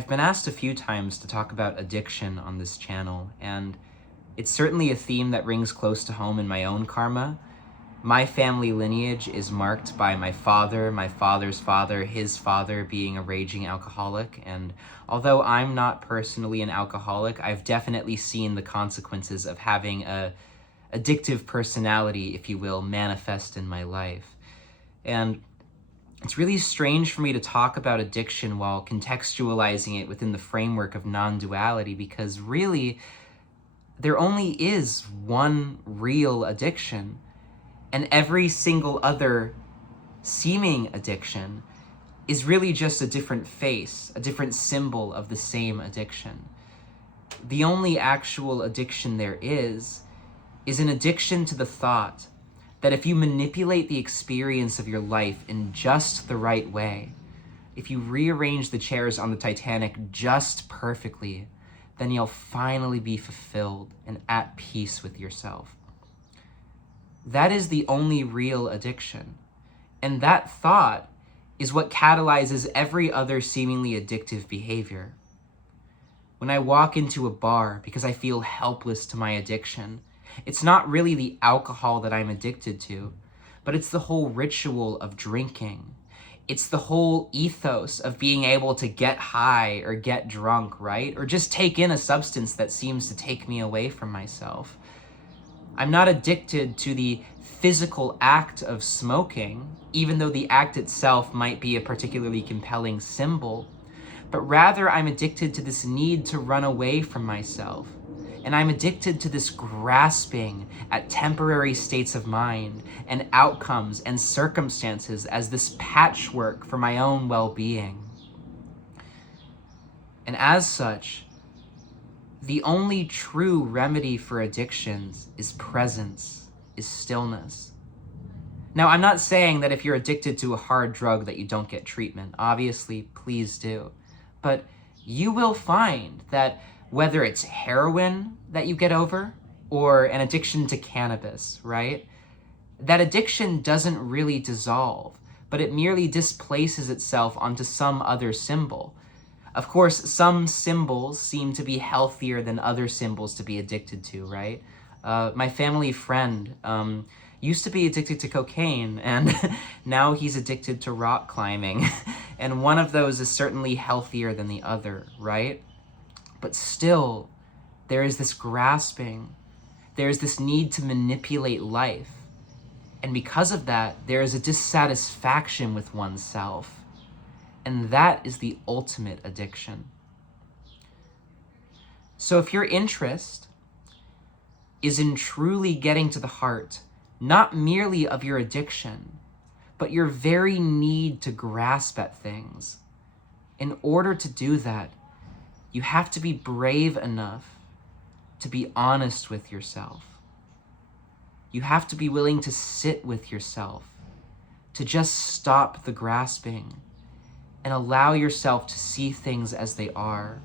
I've been asked a few times to talk about addiction on this channel, and it's certainly a theme that rings close to home in my own karma. My family lineage is marked by my father, my father's father, his father being a raging alcoholic, and although I'm not personally an alcoholic, I've definitely seen the consequences of having a addictive personality, if you will, manifest in my life. And it's really strange for me to talk about addiction while contextualizing it within the framework of non-duality, because really, there only is one real addiction, and every single other seeming addiction is really just a different face, a different symbol of the same addiction. The only actual addiction there is an addiction to the thought that if you manipulate the experience of your life in just the right way, if you rearrange the chairs on the Titanic just perfectly, then you'll finally be fulfilled and at peace with yourself. That is the only real addiction. And that thought is what catalyzes every other seemingly addictive behavior. When I walk into a bar because I feel helpless to my addiction, it's not really the alcohol that I'm addicted to, but it's the whole ritual of drinking. It's the whole ethos of being able to get high or get drunk, right? Or just take in a substance that seems to take me away from myself. I'm not addicted to the physical act of smoking, even though the act itself might be a particularly compelling symbol, but rather I'm addicted to this need to run away from myself. And I'm addicted to this grasping at temporary states of mind and outcomes and circumstances as this patchwork for my own well-being. And as such, the only true remedy for addictions is presence, is stillness. Now, I'm not saying that if you're addicted to a hard drug that you don't get treatment. Obviously, please do. But you will find that whether it's heroin that you get over or an addiction to cannabis, right? That addiction doesn't really dissolve, but it merely displaces itself onto some other symbol. Of course, some symbols seem to be healthier than other symbols to be addicted to, right? My family friend used to be addicted to cocaine, and now he's addicted to rock climbing. And one of those is certainly healthier than the other, right? But still, there is this grasping, there is this need to manipulate life. And because of that, there is a dissatisfaction with oneself. And that is the ultimate addiction. So if your interest is in truly getting to the heart, not merely of your addiction, but your very need to grasp at things, in order to do that, you have to be brave enough to be honest with yourself. You have to be willing to sit with yourself, to just stop the grasping and allow yourself to see things as they are.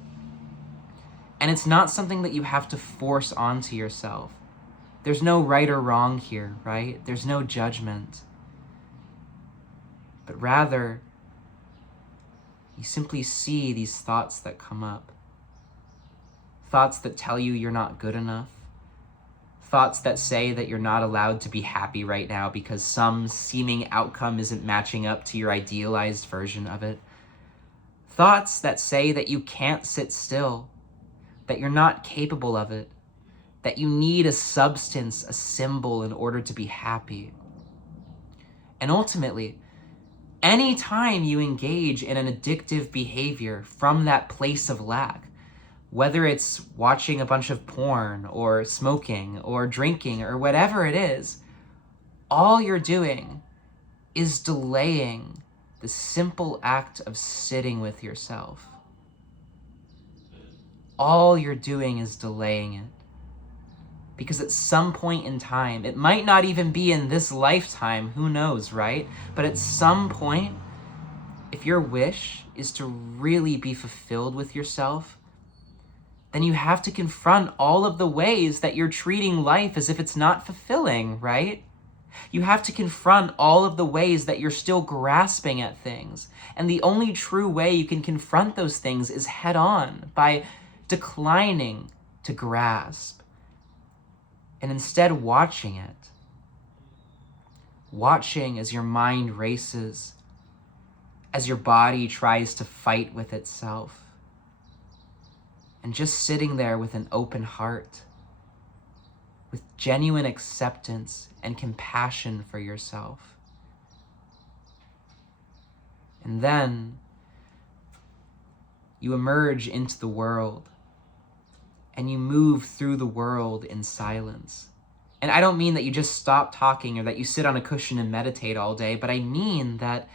And it's not something that you have to force onto yourself. There's no right or wrong here, right? There's no judgment. But rather, you simply see these thoughts that come up. Thoughts that tell you you're not good enough. Thoughts that say that you're not allowed to be happy right now because some seeming outcome isn't matching up to your idealized version of it. Thoughts that say that you can't sit still, that you're not capable of it, that you need a substance, a symbol in order to be happy. And ultimately, anytime you engage in an addictive behavior from that place of lack, whether it's watching a bunch of porn or smoking or drinking or whatever it is, all you're doing is delaying the simple act of sitting with yourself. All you're doing is delaying it. Because at some point in time, it might not even be in this lifetime, who knows, right? But at some point, if your wish is to really be fulfilled with yourself, then you have to confront all of the ways that you're treating life as if it's not fulfilling, right? You have to confront all of the ways that you're still grasping at things. And the only true way you can confront those things is head on, by declining to grasp and instead watching it. Watching as your mind races, as your body tries to fight with itself. And just sitting there with an open heart, with genuine acceptance and compassion for yourself. And then you emerge into the world and you move through the world in silence. And I don't mean that you just stop talking or that you sit on a cushion and meditate all day, but I mean that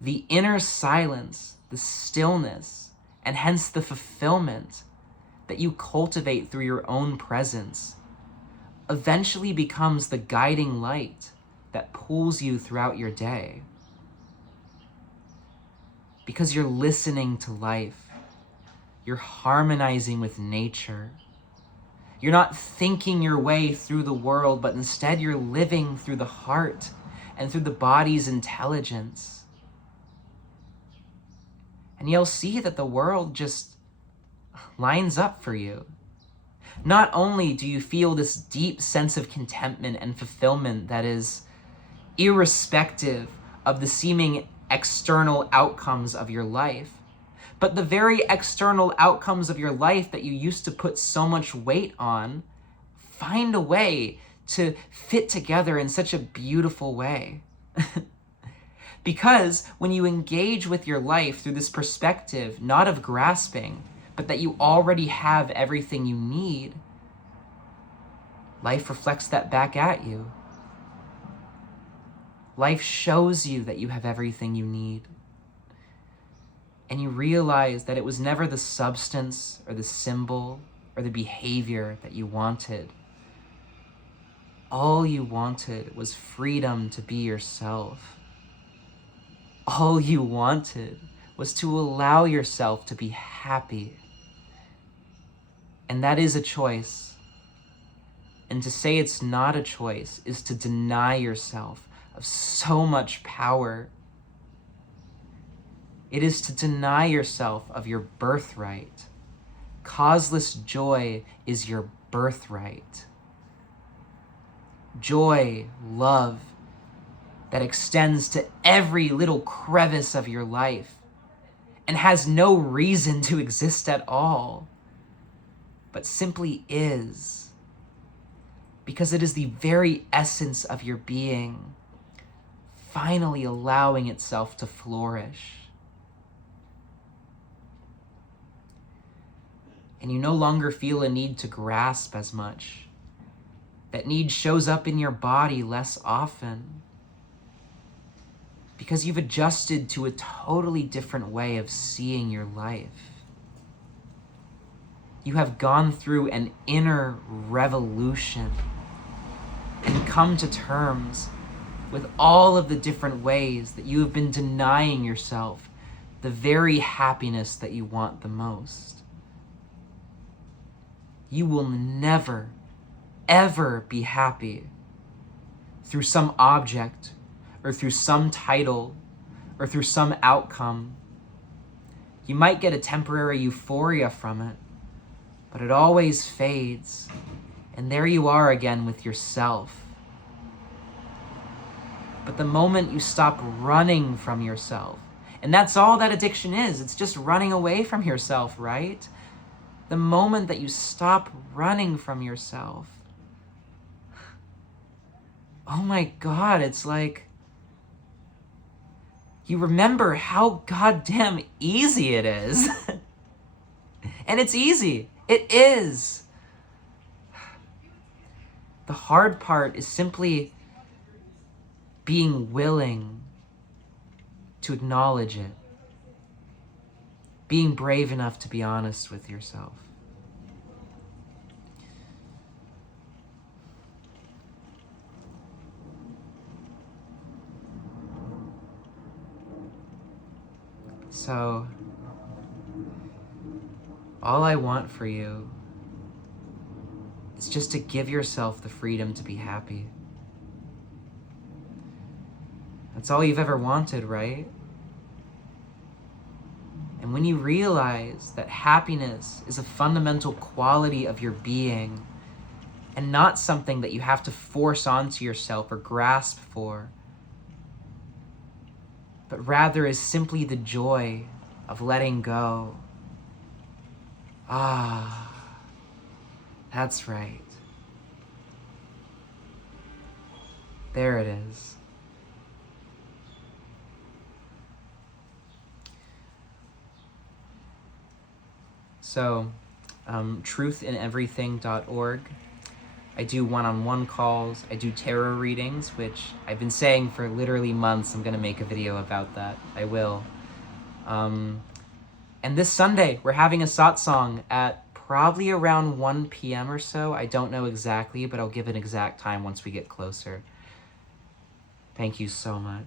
the inner silence, the stillness, and hence the fulfillment that you cultivate through your own presence eventually becomes the guiding light that pulls you throughout your day. Because you're listening to life, you're harmonizing with nature. You're not thinking your way through the world, but instead you're living through the heart and through the body's intelligence. And you'll see that the world just lines up for you. Not only do you feel this deep sense of contentment and fulfillment that is irrespective of the seeming external outcomes of your life, but the very external outcomes of your life that you used to put so much weight on find a way to fit together in such a beautiful way. Because when you engage with your life through this perspective, not of grasping, but that you already have everything you need, life reflects that back at you. Life shows you that you have everything you need. And you realize that it was never the substance or the symbol or the behavior that you wanted. All you wanted was freedom to be yourself. All you wanted was to allow yourself to be happy. And that is a choice. And to say it's not a choice is to deny yourself of so much power. It is to deny yourself of your birthright. Causeless joy is your birthright. Joy, love, that extends to every little crevice of your life and has no reason to exist at all, but simply is, because it is the very essence of your being, finally allowing itself to flourish. And you no longer feel a need to grasp as much. That need shows up in your body less often, because you've adjusted to a totally different way of seeing your life. You have gone through an inner revolution and come to terms with all of the different ways that you have been denying yourself the very happiness that you want the most. You will never, ever be happy through some object or through some title or through some outcome. You might get a temporary euphoria from it, but it always fades. And there you are again with yourself. But the moment you stop running from yourself, and that's all that addiction is, it's just running away from yourself, right? The moment that you stop running from yourself, oh my God, it's like you remember how goddamn easy it is. And it's easy. It is. The hard part is simply being willing to acknowledge it. Being brave enough to be honest with yourself. So, all I want for you is just to give yourself the freedom to be happy. That's all you've ever wanted, right? And when you realize that happiness is a fundamental quality of your being and not something that you have to force onto yourself or grasp for, but rather is simply the joy of letting go. Ah, that's right. There it is. So, truthineverything.org. I do one-on-one calls. I do tarot readings, which I've been saying for literally months. I'm going to make a video about that. I will. And this Sunday, we're having a satsang at probably around 1 p.m. or so. I don't know exactly, but I'll give an exact time once we get closer. Thank you so much.